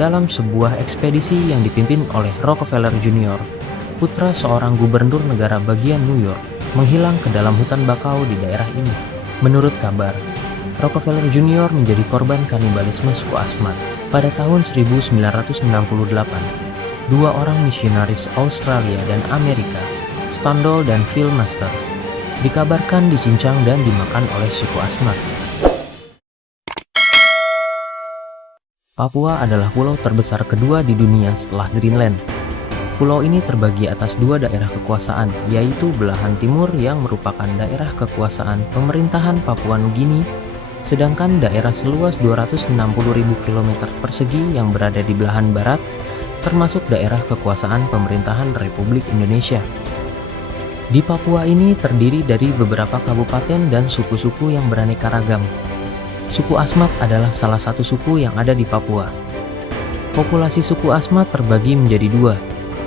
dalam sebuah ekspedisi yang dipimpin oleh Rockefeller Jr., putra seorang gubernur negara bagian New York, menghilang ke dalam hutan bakau di daerah ini. Menurut kabar, Rockefeller Jr. menjadi korban kanibalisme suku Asmat. Pada tahun 1968, dua orang misionaris Australia dan Amerika, Stondal dan Phil Masters, dikabarkan dicincang dan dimakan oleh suku Asmat. Papua adalah pulau terbesar kedua di dunia setelah Greenland. Pulau ini terbagi atas dua daerah kekuasaan, yaitu belahan timur yang merupakan daerah kekuasaan pemerintahan Papua Nugini, sedangkan daerah seluas 260.000 km persegi yang berada di belahan barat, termasuk daerah kekuasaan pemerintahan Republik Indonesia. Di Papua ini terdiri dari beberapa kabupaten dan suku-suku yang beraneka ragam. Suku Asmat adalah salah satu suku yang ada di Papua. Populasi suku Asmat terbagi menjadi dua,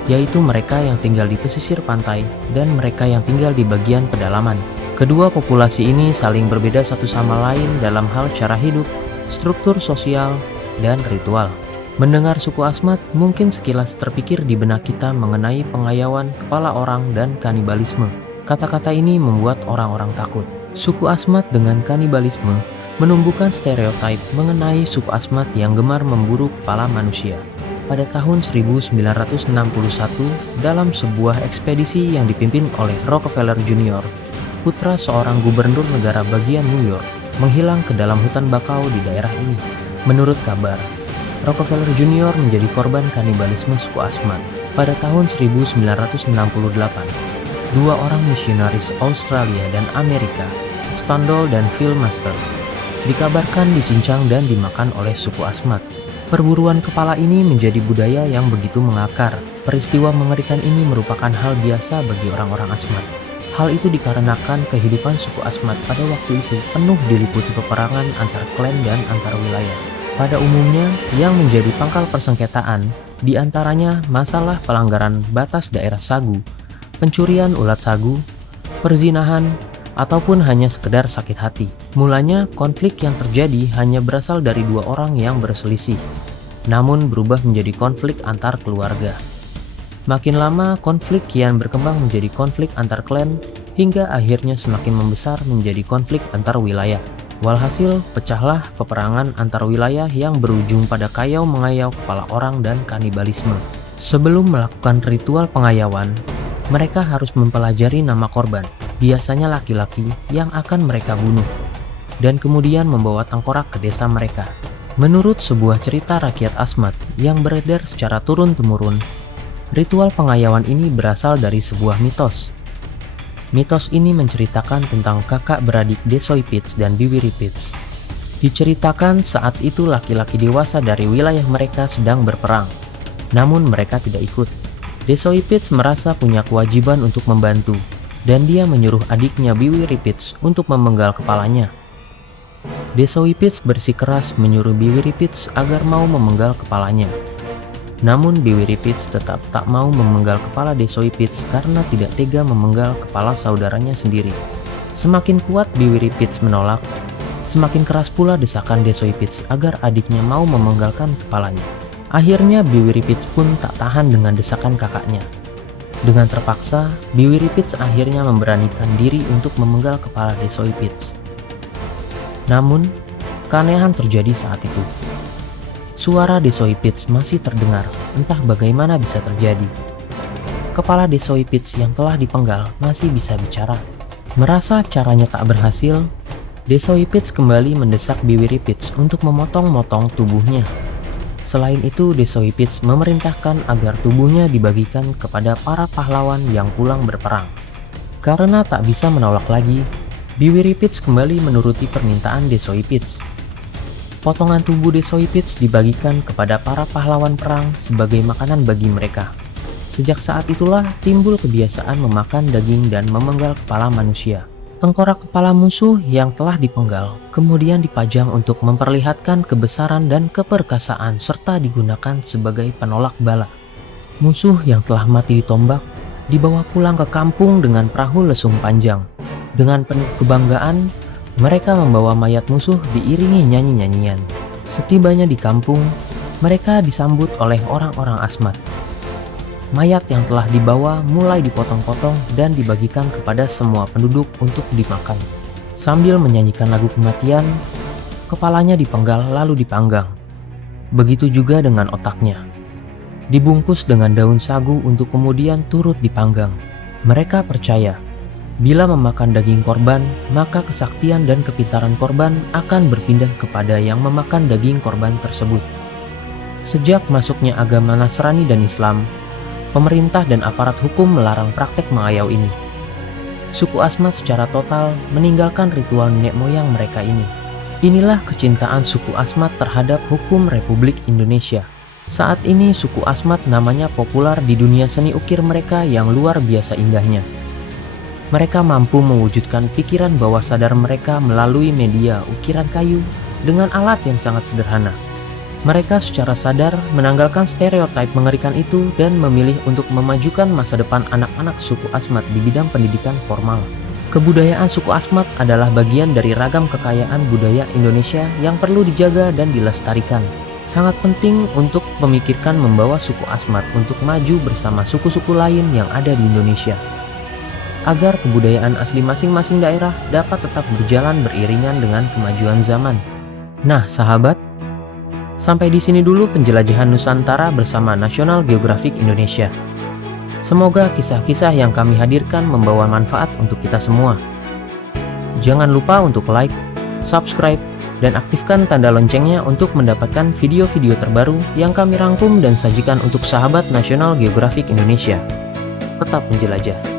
yaitu mereka yang tinggal di pesisir pantai dan mereka yang tinggal di bagian pedalaman. Kedua populasi ini saling berbeda satu sama lain dalam hal cara hidup, struktur sosial, dan ritual. Mendengar suku Asmat, mungkin sekilas terpikir di benak kita mengenai pengayauan kepala orang dan kanibalisme. Kata-kata ini membuat orang-orang takut. Suku Asmat dengan kanibalisme menumbuhkan stereotip mengenai suku Asmat yang gemar memburu kepala manusia. Pada tahun 1961, dalam sebuah ekspedisi yang dipimpin oleh Rockefeller Jr., putra seorang gubernur negara bagian New York, menghilang ke dalam hutan bakau di daerah ini. Menurut kabar, Rockefeller Jr. menjadi korban kanibalisme suku Asmat. Pada tahun 1968, dua orang misionaris Australia dan Amerika, Stondal dan Phil Masters, dikabarkan dicincang dan dimakan oleh suku Asmat. Perburuan kepala ini menjadi budaya yang begitu mengakar. Peristiwa mengerikan ini merupakan hal biasa bagi orang-orang Asmat. Hal itu dikarenakan kehidupan suku Asmat pada waktu itu penuh diliputi peperangan antar klan dan antar wilayah. Pada umumnya, yang menjadi pangkal persengketaan diantaranya masalah pelanggaran batas daerah sagu, pencurian ulat sagu, perzinahan, ataupun hanya sekedar sakit hati. Mulanya, konflik yang terjadi hanya berasal dari dua orang yang berselisih, namun berubah menjadi konflik antar keluarga. Makin lama, konflik kian berkembang menjadi konflik antar klan, hingga akhirnya semakin membesar menjadi konflik antar wilayah. Walhasil, pecahlah peperangan antar wilayah yang berujung pada kayau-mengayau kepala orang dan kanibalisme. Sebelum melakukan ritual pengayauan, mereka harus mempelajari nama korban, biasanya laki-laki yang akan mereka bunuh, dan kemudian membawa tengkorak ke desa mereka. Menurut sebuah cerita rakyat Asmat yang beredar secara turun-temurun, ritual pengayauan ini berasal dari sebuah mitos. Mitos ini menceritakan tentang kakak beradik Desoipits dan Biwiripits. Diceritakan saat itu laki-laki dewasa dari wilayah mereka sedang berperang, namun mereka tidak ikut. Desoipits merasa punya kewajiban untuk membantu, dan dia menyuruh adiknya Biwiripits untuk memenggal kepalanya. Desoipits bersikeras menyuruh Biwiripits agar mau memenggal kepalanya. Namun Biwiripits tetap tak mau memenggal kepala Desoipits karena tidak tega memenggal kepala saudaranya sendiri. Semakin kuat Biwiripits menolak, semakin keras pula desakan Desoipits agar adiknya mau memenggalkan kepalanya. Akhirnya Biwiripits pun tak tahan dengan desakan kakaknya. Dengan terpaksa, Biwiripits akhirnya memberanikan diri untuk memenggal kepala Desoipits. Namun, keanehan terjadi saat itu. Suara Desoipits masih terdengar, entah bagaimana bisa terjadi. Kepala Desoipits yang telah dipenggal masih bisa bicara. Merasa caranya tak berhasil, Desoipits kembali mendesak Biwiripits untuk memotong-motong tubuhnya. Selain itu, Desoipits memerintahkan agar tubuhnya dibagikan kepada para pahlawan yang pulang berperang. Karena tak bisa menolak lagi, Biwiripits kembali menuruti permintaan Desoipits. Potongan tubuh Desoipits dibagikan kepada para pahlawan perang sebagai makanan bagi mereka. Sejak saat itulah timbul kebiasaan memakan daging dan memenggal kepala manusia. Tengkorak kepala musuh yang telah dipenggal kemudian dipajang untuk memperlihatkan kebesaran dan keperkasaan serta digunakan sebagai penolak bala. Musuh yang telah mati ditombak dibawa pulang ke kampung dengan perahu lesung panjang. Dengan penuh kebanggaan, mereka membawa mayat musuh diiringi nyanyi-nyanyian. Setibanya di kampung, Mereka disambut oleh orang-orang Asmat. Mayat yang telah dibawa mulai dipotong-potong dan dibagikan kepada semua penduduk untuk dimakan. Sambil menyanyikan lagu kematian, kepalanya dipenggal lalu dipanggang. Begitu juga dengan otaknya. Dibungkus dengan daun sagu untuk kemudian turut dipanggang. Mereka percaya, bila memakan daging korban, maka kesaktian dan kepintaran korban akan berpindah kepada yang memakan daging korban tersebut. Sejak masuknya agama Nasrani dan Islam, pemerintah dan aparat hukum melarang praktek mengayau ini. Suku Asmat secara total meninggalkan ritual nenek moyang mereka ini. Inilah kecintaan suku Asmat terhadap hukum Republik Indonesia. Saat ini suku Asmat namanya populer di dunia seni ukir mereka yang luar biasa indahnya. Mereka mampu mewujudkan pikiran bawah sadar mereka melalui media ukiran kayu dengan alat yang sangat sederhana. Mereka secara sadar menanggalkan stereotip mengerikan itu dan memilih untuk memajukan masa depan anak-anak suku Asmat di bidang pendidikan formal. Kebudayaan suku Asmat adalah bagian dari ragam kekayaan budaya Indonesia yang perlu dijaga dan dilestarikan. Sangat penting untuk memikirkan membawa suku Asmat untuk maju bersama suku-suku lain yang ada di Indonesia, agar kebudayaan asli masing-masing daerah dapat tetap berjalan beriringan dengan kemajuan zaman. Nah, sahabat, sampai di sini dulu penjelajahan Nusantara bersama National Geographic Indonesia. Semoga kisah-kisah yang kami hadirkan membawa manfaat untuk kita semua. Jangan lupa untuk like, subscribe, dan aktifkan tanda loncengnya untuk mendapatkan video-video terbaru yang kami rangkum dan sajikan untuk sahabat National Geographic Indonesia. Tetap menjelajah.